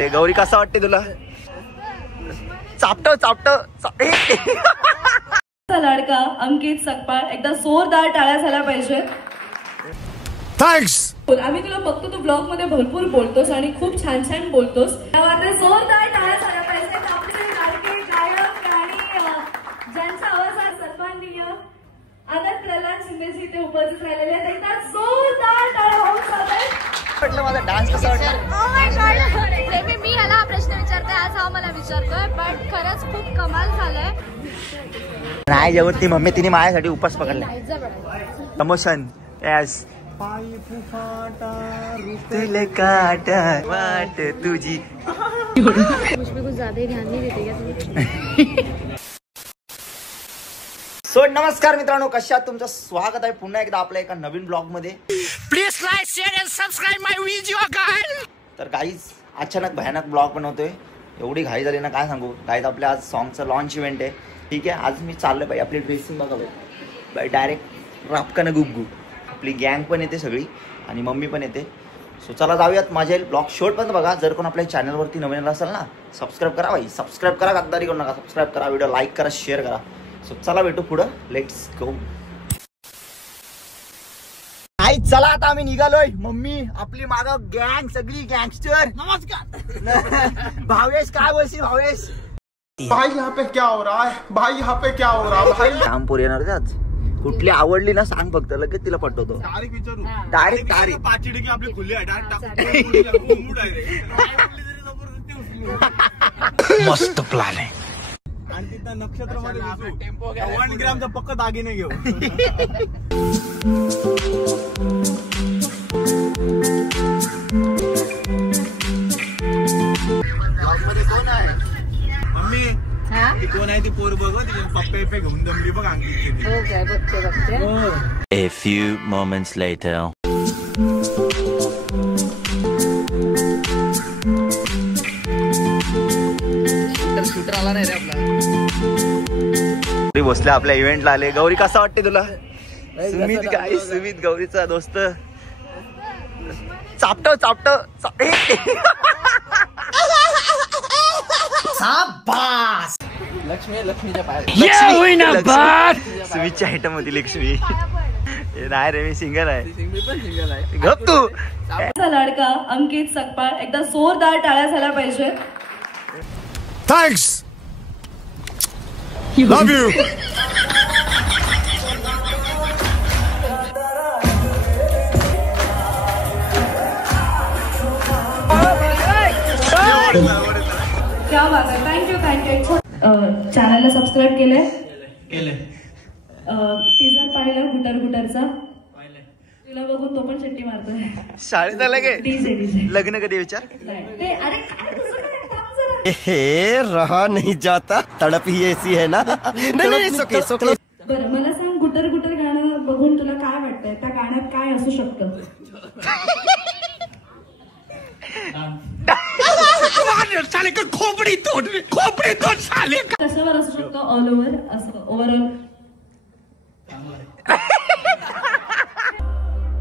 गौरी कसा वाटते तुला? चापट चापट लाडका अंकित सकपाळ एकदा जोरदार टाळ्या झाल्या पाहिजे. थँक्स. आम्ही तुला बघतो तू ब्लॉग मध्ये भरपूर बोलतोस आणि खूप छान छान बोलतोस. त्यामुळे जोरदार टाळ्या झाल्या पाहिजे. आपले लाडके गायक आणि ज्यांचा आवाज हा सन्माननीय आनंद प्रल्हाद शिंदेजी इथे उपस्थित राहिलेले आहेत. एकदा जोरदार टाळ्या होऊन जातात. माझा डान्स कसा वाटला? ओह माय गॉड, मी ह्याला हा प्रश्न विचारते आज, हा मला विचारतोय, पण खरंच खूप कमाल झालंय. नाही जेवण ती मम्मी तिने माझ्यासाठी उपास पकडला. प्रमोशन यस तुला काटा वाट तुझी कुछ ज्यादा ही ध्यान नहीं देते क्या तुम्ही? सो नमस्कार मित्रांनो, कशा तुमचं स्वागत आहे पुन्हा एकदा आपल्या एका नवीन ब्लॉग मध्ये. Please like share and subscribe my video guys. तर गाईज अचानक भयानक ब्लॉग बनवतोय. एवढी घाई झाली ना काय सांगू. गाईज आपल्या आज सॉन्गचं लॉन्च इव्हेंट आहे. ठीक आहे, आज मी चाललं बाई आपली ड्रेसिंग बघा बाई डायरेक्ट रापकानं गुग्गू. आपली गँग पण येते सगळी आणि मम्मी पण येते. सो चला जाऊयात. माझ्या ब्लॉग शॉर्ट पण बघा. जर कोण आपल्या चॅनलवरती नवीन असेल ना सबस्क्राईब करा बाई. सबस्क्राईब करा, गद्दारी करू नका. सबस्क्राईब करा, व्हिडिओ लाईक करा, शेअर करा. सो चला भेटू पुढं. Let's go. आई चला आता आम्ही निघालोय. मम्मी आपली माग गँग सगळी गँगस्टर. नमस्कार भावेश. काय बोलशील भावेश? भाई यहाँ पे क्या हो रहा है? भाई यहाँ पे क्या हो रहा है? भाई रामपूर येणार ते आज. कुठली आवडली ना सांग फक्त, लगेच तिला पटवतो. डायरेक्ट विचारू. डायरेक्ट पाचडी की आपली खुली आहे. डायरेक्ट मस्त प्लॅन आहे. आणि तिथं नक्षत्रमध्ये 1 ग्रामचा पक्क दागिने घेऊ. कोण आहे मम्मी? ती कोण आहे ती पोर बघ. पप्पे पे घेऊन दमली बघ अंकित. हो काय बघते. A few moments later. Shooter आला नाही रे आपला. बसले आपल्या इव्हेंटला आले. गौरी कसा वाटते तुला? सुमित काय सुमित गौरीचा दोस्त. चापट चापट लक्ष्मीच्या पायात. सुमितच्या आयटम होती लक्ष्मी. नाही रे मी सिंगल आहे. गप तू. लाडका अंकित सकपाळ एकदा जोरदार टाळ्या झाल्या पाहिजे. थँक्स. Love you. क्या बात आहे. थँक्यू. चॅनलला सबस्क्राईब केलंय? टीजर पाहिलं गुटरचा? तुला बघून तो पण चिट्टी मारतोय. शाळेत आलं काय? डीजे लग्न कधी विचार? ते अरे काय तुझं काय काम जरा. हे रहा नहीं जाता, तड़प ही ऐसी है ना. नहीं सोके. बरं मला सांग, गुटर गाणं बघून तुला काय वाटतंय? त्या गाण्यात काय असू शकतं? साले का खोपड़ी तोड़ साले का. कशावर असू शकतं? ऑल ओव्हर असं ओव्हरऑल.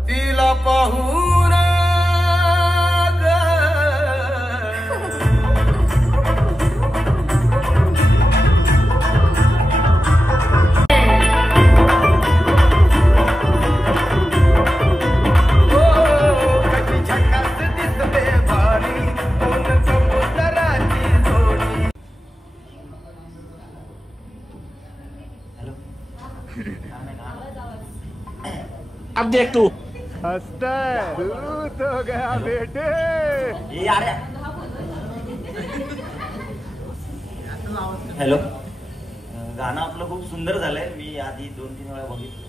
तिला पाहून अब देख तू. हो गया बेटे. हॅलो. गाणं आपलं खूप सुंदर झालंय. मी आधी 2-3 वेळा बघितलं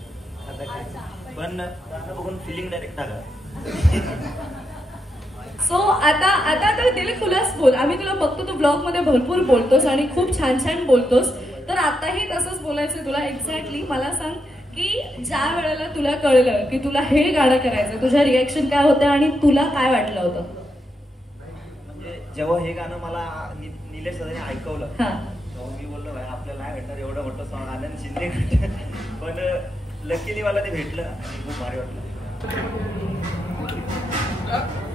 पण गाणं बघून फिलिंग डायरेक्ट आलं. सो आता तर दिल खुलास बोल. आम्ही तुला बघतो तू ब्लॉग मध्ये भरपूर बोलतोस आणि खूप छान छान बोलतोस. तर आताही तसंच बोलायचं तुला. एक्झॅक्टली मला सांग की ज्या वेळेला तुला कळलं की तुला हे गाणं करायचं, तुझ्या रिएक्शन काय होतं आणि तुला काय वाटलं होतं? म्हणजे जेव्हा हे गाणं मला निलेश दादाने ऐकवलं तेव्हा मी बोललो भाई आपल्याला नाही भेटणार एवढं मोठं सॉन्ग. आनंद शिंदे पण लकीली मला ते भेटलं आणि खूप भारी वाटलं.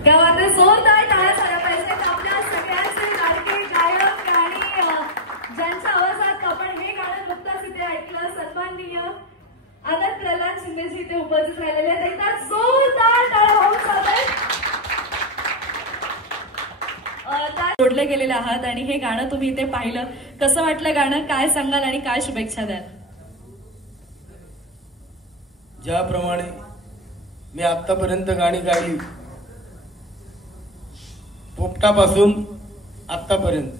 गावात जोरदार टाळ्या झाल्या पाहिजे आपल्या सगळ्या त्या जोडले गेलेले आहात आणि हे गाणं तुम्ही इथे पाहिलं. कसं वाटलं गाणं, काय सांगाल आणि काय शुभेच्छा द्याल? ज्याप्रमाणे मी आतापर्यंत गाणी गायली, पोपटापासून आतापर्यंत,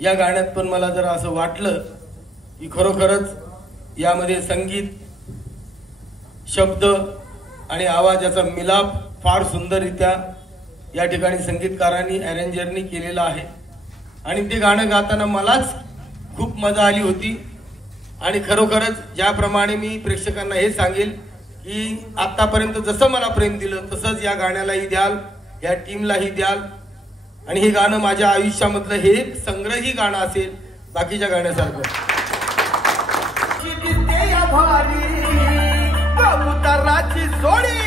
या गाण्यात पण मला जरा असं वाटलं की खरोखरच यामध्ये संगीत, शब्द आणि आवाज याचा मिलाप फार सुंदररित्या या ठिकाणी संगीतकारांनी, अरेंजरनी केलेला आहे. आणि ते गाणं गाताना मलाच खूप मजा आली होती. आणि खरोखरच ज्याप्रमाणे मी प्रेक्षकांना हे सांगेल की आतापर्यंत जसं मला प्रेम दिलं तसंच या गाण्यालाही द्याल, या टीमलाही द्याल. आणि हे गाणं माझ्या आयुष्यामधलं हे एक संग्रही गाणं असेल बाकीच्या गाण्यासारखं. कबुतराची जोडी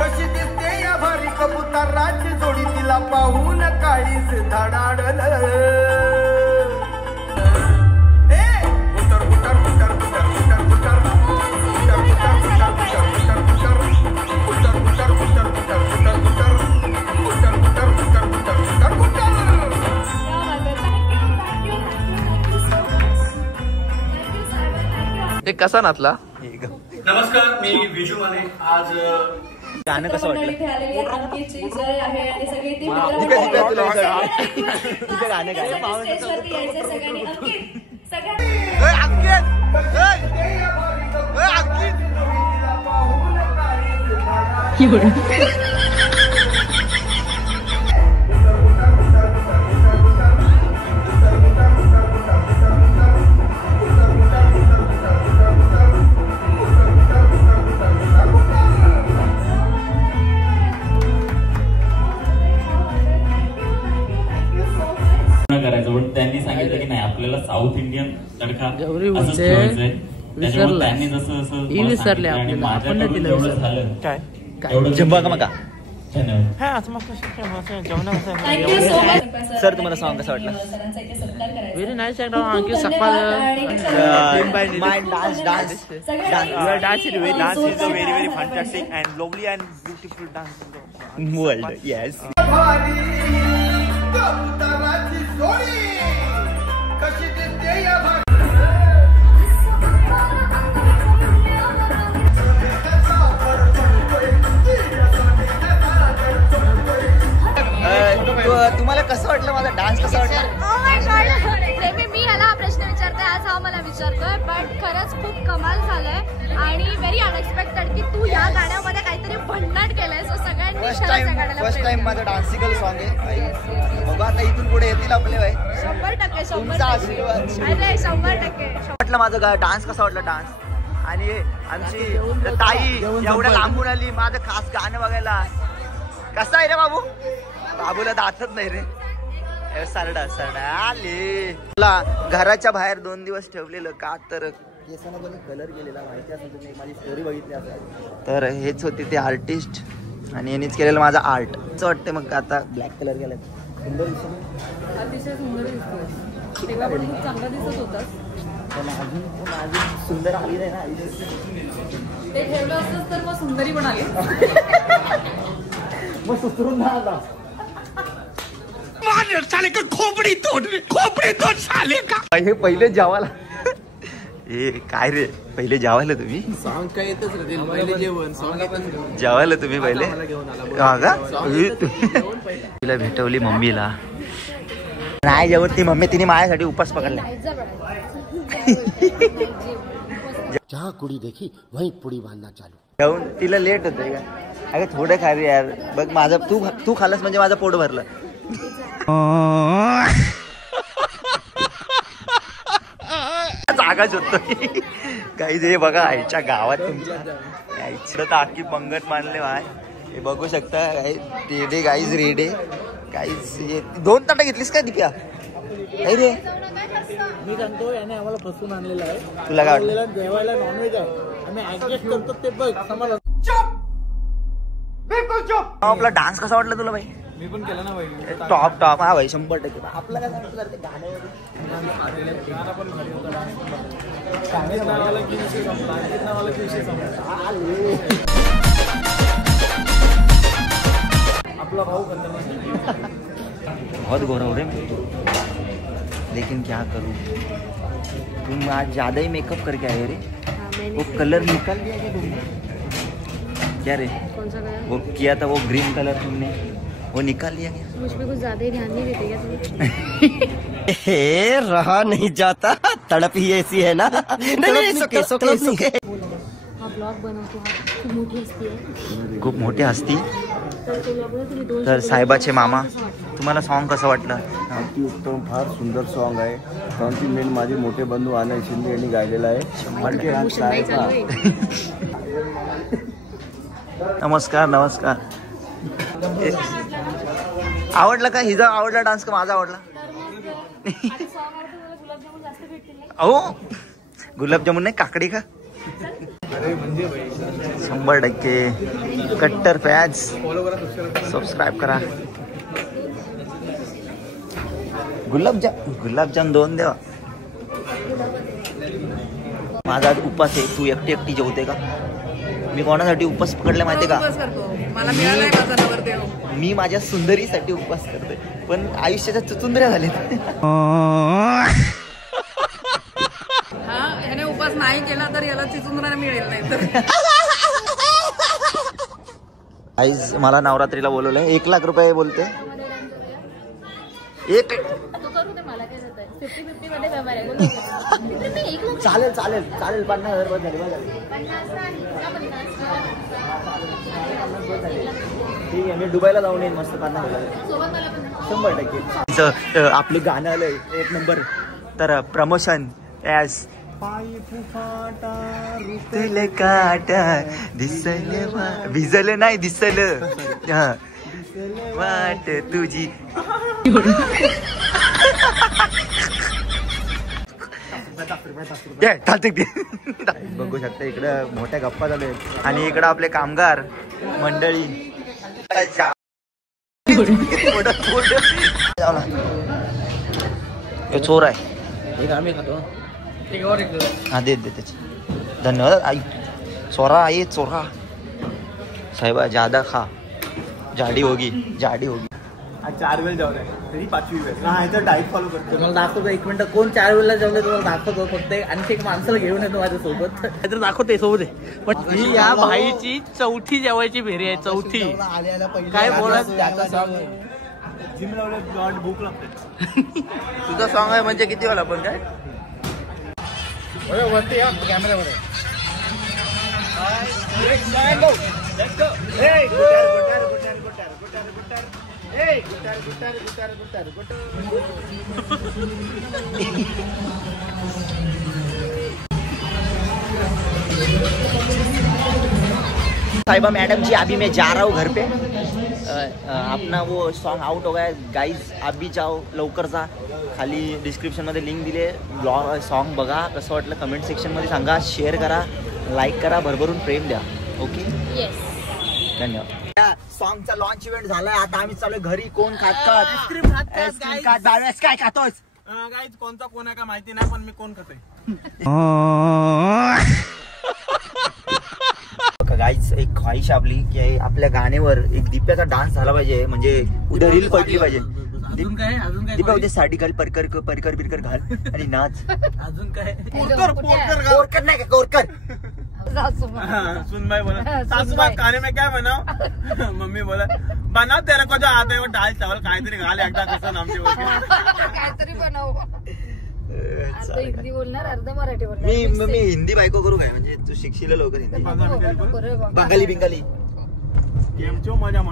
कशी दिसते या भारी, कबुतराची जोडी तिला पाहून काळीच धडाडलं. कसा नाचला? नमस्कार, मी विजू माने. आज गाणं कसं वाटलं? गाणं करायचं, पण त्यांनी सांगितलं की नाही, आपल्याला साऊथ इंडियन तडका असंच ठेवायचंय. त्याच्यामुळे त्यांनी जसं जसं विसरले आणि माझ्याकडून जेवढं झालं तेवढं जंबा का मका. धन्यवाद. सर, तुम्हाला सॉन्ग कसं वाटलं? Very nice. My dance. Dance is a very very fantastic and lovely and beautiful dance in the world. Yes. कबुतराची जोडी कशी दिसते या भारी. तुम्हाला कसं वाटलं माझा डान्स? कसा वाटला? मी ह्याला हा प्रश्न विचारते, आज हा मला विचारतोय, पण खरंच खूप कमाल झालंय आणि व्हेरी अनएक्सपेक्टेड की तू या गाण्यामध्ये काहीतरी भन्नाट केलंय. सो सगळ्यांनी फर्स्ट टाइम माझं डान्सिकल सॉन्ग आहे. बघा आता इथून पुढे येतील आपले बाई. 100% तुमचा आशीर्वाद. अरे 100%. वाटलं माझं डान्स कसा वाटला डान्स? आणि आमची ताई एवढ्या लांबून आली माझं खास गाणं बघायला. कसं आहे रे बाबू? बाबूला दातच नाही रे. सरडा आले. मला घराच्या बाहेर 2 दिवस ठेवलेलं का तर केसाला पण कलर गेलेला. माहिती असेल तुम्ही, माझी स्टोरी बघितली असेल तर. हेच होते ते आर्टिस्ट आणि यांनीच केलेलं माझा आर्ट. असं वाटतं मग आता ब्लॅक कलर केला. सुंदर दिसतो, अतिशय सुंदर दिसतोय. तेव्हा पण खूप चांगला दिसत होता, पण अजून सुंदर आली नाही ना. ते ठेवलं असतं तर मग सुंदरी पण आली. मग सुधरून ना आला. खोपडी तोड साले का. हे पहिले जेवायला. हे काय रे, पहिले जेवायला तुम्ही? सॉन्ग काय येतच रे, पहिले जेवण सॉन्ग येतच. जेवायला तुम्ही पहिले? हा का? तिला भेटवली मम्मीला. नाही जेवत ती मम्मी. तिने माझ्यासाठी उपास पकडला. जहाँ कुड़ी देखी वहीं पुड़ी बांधना चालू. जाऊन तिला लेट होतंय का? अगं थोडं खा रे यार. बघ माझं तू खाल्लंस म्हणजे माझं पोट भरलं. जागा शोधतोय काही. हे बघा आईच्या गावात तुमच्या आईचं तर आखी पंगत मानले भाय. हे बघू शकता. रेडे गाईज, रेडे गाईज. 2 ताटं घेतलीस का दिप्या? काय रे, मी सांगतो याने आम्हाला फसवून आणलेलं आहे. तुला काय वाटलं? जेवायला नॉनव्हेज आहे, आम्ही ऍडजस्ट करतो ते बघ. आम्हाला बिलकुल चुप. आपला डान्स कसा वाटला तुला भाई? मी पण केलं ना भाई. टॉप हा भाई 100%. आपला काय सांगितलं ते गाणं पण भारी होता. सांगितलं नावाला की विषय संपला, सांगितलं नावाला की विषय संपला. आपला भाऊ कंदमा बहुत गोरा हो रहे मैं, लेकिन क्या करूँ। तुम आज ज़्यादा ही मेकअप करके आए रे। वो कलर निकाल दिया क्या तुमने? क्या रे? कौन सा कलर? वो किया था वो ग्रीन कलर तुमने, वो निकाल लिया क्या? मुझ पे कुछ ज्यादा ही ध्यान नहीं देते क्या हे रहा नहीं जाता, तड़प ही ऐसी है ना। नहीं सुके सुके सुके। हा ब्लॉग बनवतो, हा खूप मोठी हस्ती आहे। खूप मोठी हस्ती। तर तो ब्लॉगला तुम्ही 2 तर साहेबाचे मामा, तुम्हाला सॉन्ग कसं वाटलं? अतिउत्तम, फार सुंदर सॉन्ग आहे। सॉन्गची मेन माझे मोठे बंधू आनंद शिंदे यांनी गायलेला आहे। आणखी हा नमस्कार नमस्कार। आवडला का? हिजा आवडला डान्स का माझा आवडला? अहो गुलाबजामुन नाही, काकडी का? 100% कट्टर फॅन्स, सबस्क्राईब करा। गुलाबजाम 2 देवा। माझा आज उपास आहे, तू एकटी एकटी जेवते का? मी कोणासाठी उपास पकडला माहितीये का? मी माझ्या सुंदरीसाठी उपास करते, पण आयुष्याच्या चुचुंदऱ्या झाल्या। याने उपास नाही केला तर याला चिचुंदरा मिळेल नाही तर। आईज मला नवरात्रीला बोलवलंय, 1 लाख रुपये बोलते। एक चालेल चालेल चालेल, 50,000 झाले ठीक आहे, मी दुबईला जाऊन येईन मस्त 50,000। 100%। आपलं गाणं आलंय 1 नंबर, तर प्रमोशन ॲज रुतल काटा दिसल भिजल नाही दिसल वाट तुझी। बघू शकता इकडं मोठ्या गप्पा झाले, आणि इकडं आपले कामगार मंडळी। चोर आहे, आम्ही खातो। हाँ दे त्याची, धन्यवाद आई। चोरा आई चोरा साहेबा, ज्यादा खा जाडी होगी जाडी होगी। 4 वेळ जेवलाय तरी 5वी वेळ राहायचं, डाएट फॉलो करतो। तुम्हाला दाखवतो 1 मिनिट, कोण 4 वेळेला जेवले तुम्हाला दाखवतो। फक्त आणखी एक माणसाला घेऊन येतो माझ्यासोबत, काहीतरी दाखवते सोबत आहे। पण ही या भाईची 4थी जेवायची फेरी आहे, 4थी। काय बोला जिम लावलं भूक लागते। तुझा सॉन्ग आहे म्हणजे किती वाला पण काय वरती कॅमेऱ्यावर साहिबा मैडम जी, अभी मैं जा रहा हूँ घर पे। अपना वो सॉन्ग आउट हो गया गाइज, आप भी जाओ, लवकर जा। खाली डिस्क्रिप्शन मध्ये लिंक दिले, ब्लॉग सॉन्ग बघा, कसं वाटलं कमेंट सेक्शन मध्ये सांगा, शेअर करा, लाईक करा, भरभरून प्रेम द्या। ओके धन्यवाद। सॉन्गचा लॉन्च इव्हेंट झालाय, आता आम्ही चालू घरी। कोण खातात काय खातोस? गाईज कोणता कोण आहे का माहिती नाही, पण मी कोण खातोय। गाईज एक ख्वाहिश आपली की आपल्या गाण्यावर एक दिप्याचा डान्स झाला पाहिजे, म्हणजे उद्या रील पडली पाहिजे। दीपा उद्या साडी घाल, परकर बिरकर घाल आणि नाच। अजून काय? कोरकर नाही का, कोरकर। सुनबाई बोला, सासूबाई खाने में क्या बनाओ? मम्मी बोला बनाओ तेरे को जो आता है वो दाल चावल काहीतरी घाल, एकदा कसं नामचे काहीतरी बनव। अर्ध हिंदी बोलणार, अर्ध मराठी बोलणार। मी हिंदी बायको करू काय, म्हणजे तू शिकशील लवकर हिंदी। बंगाली बिंगाली मजा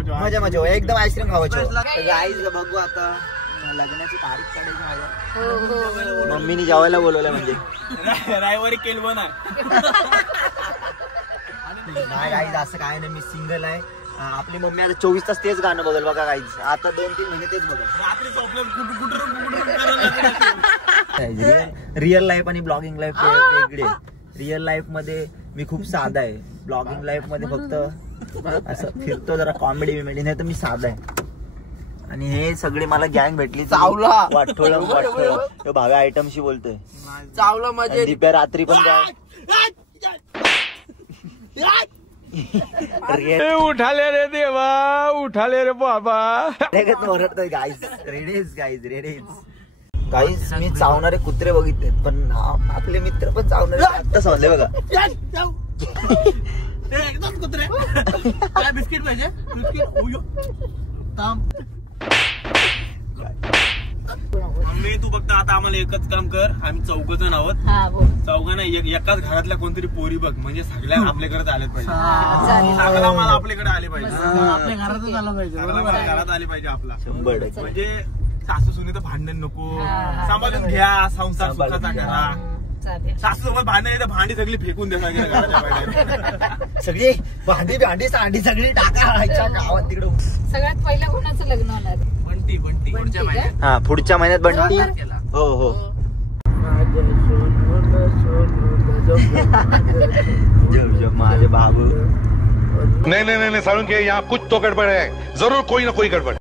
मजा एकदम आईस्क्रीम खावायची। गाईज बघू आता लग्नाची तारीख काढायची, मम्मीने जेवायला बोलवलं म्हणजे रायवारी केलबो नाही। गाईज असं काय नाही, मी सिंगल आहे। आपली मम्मी आता 24 तास तेच गाणं बघल बघा गाईज, आता 2-3 महिने तेच बघल। रिअल लाईफ आणि ब्लॉगिंग लाईफ वेगळी आहे। रिअल लाईफ मध्ये मी खूप साधा आहे, ब्लॉगिंग लाईफ मध्ये फक्त असं फिरतो, जरा कॉमेडी बिमेडी, नाही तर मी साधा आहे। आणि हे सगळे मला गँग भेटली, चावला वाटोळं भाव्या आयटमशी बोलतोय, चावला म्हणजे दिप्या रात्री पण उठाले रे देवा, उठाले रे बाबा। ओरडतोय गाईज। रेडेच गाईज मी चावणारे कुत्रे बघितले पण आपले मित्र पण चावणारे आता समजले बघा. एकदम कुत्रे काय बिस्किट पाहिजे मम्मी तू फक्त आता आम्हाला एकच काम कर, आम्ही 4 जण आहोत, चौघांना एकाच घरातल्या कोणतरी पोरी बघ, म्हणजे सगळ्या आपल्याकडे आले पाहिजे, सगळा मला आपल्याकडे आले पाहिजे, आपल्या घरातच आला पाहिजे, घरात आले पाहिजे आपला. 100% म्हणजे सासू सुनेचं भांडण नको, सांभाळून घ्या, संसार सुखाचा करा. सासू सोबत भांडण येतं, भांडी सगळी फेकून द्या घराच्या बाहेर, सगळी भांडी सांडी सगळी टाका गावात तिकडे. सगळ्यात पहिल्या कोणाचं लग्न होणार? बंटी पुढच्या महिन्यात. हा पुढच्या महिन्यात बंटी. हो माझे बाबू. नहीं सारुण के यहाँ कुछ तो गड़बड़ है, जरूर कोई ना कोई गड़बड़.